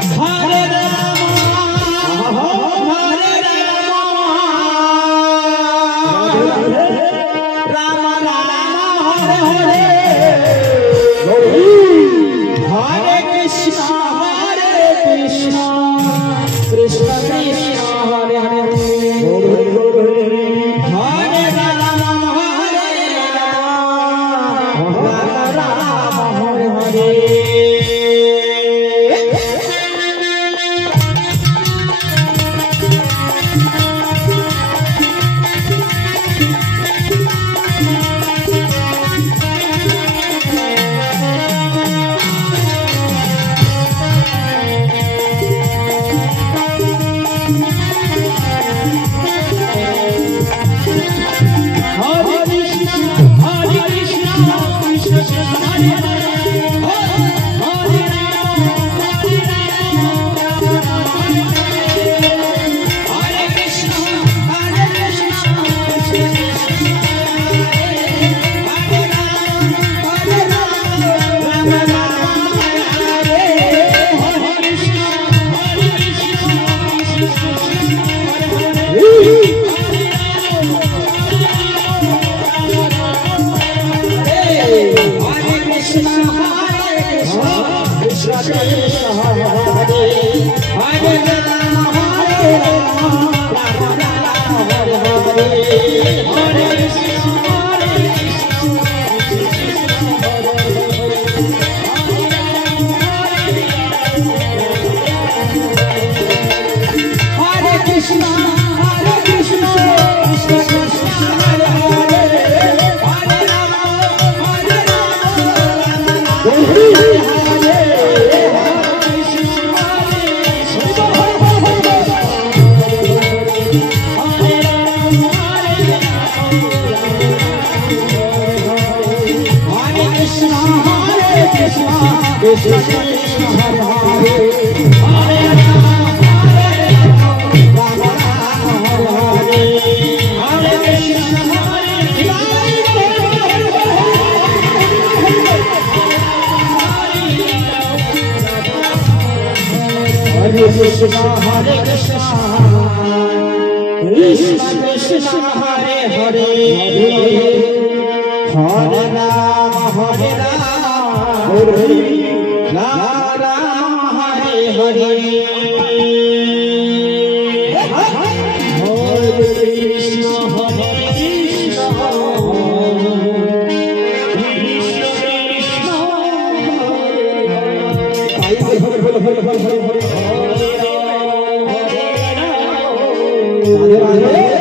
Hare Ram Ram Ram Hare Hare Hare Krishna Krishna Krishna Hare Hare Hare Ram Ram Hare Hare Krishna Krishna Hare Hare Hare Ram Ram Hare Hare Krishna Hare Krishna Krishna Krishna Hare Hare Hare Ram Ram Ram Hare Hare Hare Krishna Krishna Hare Hare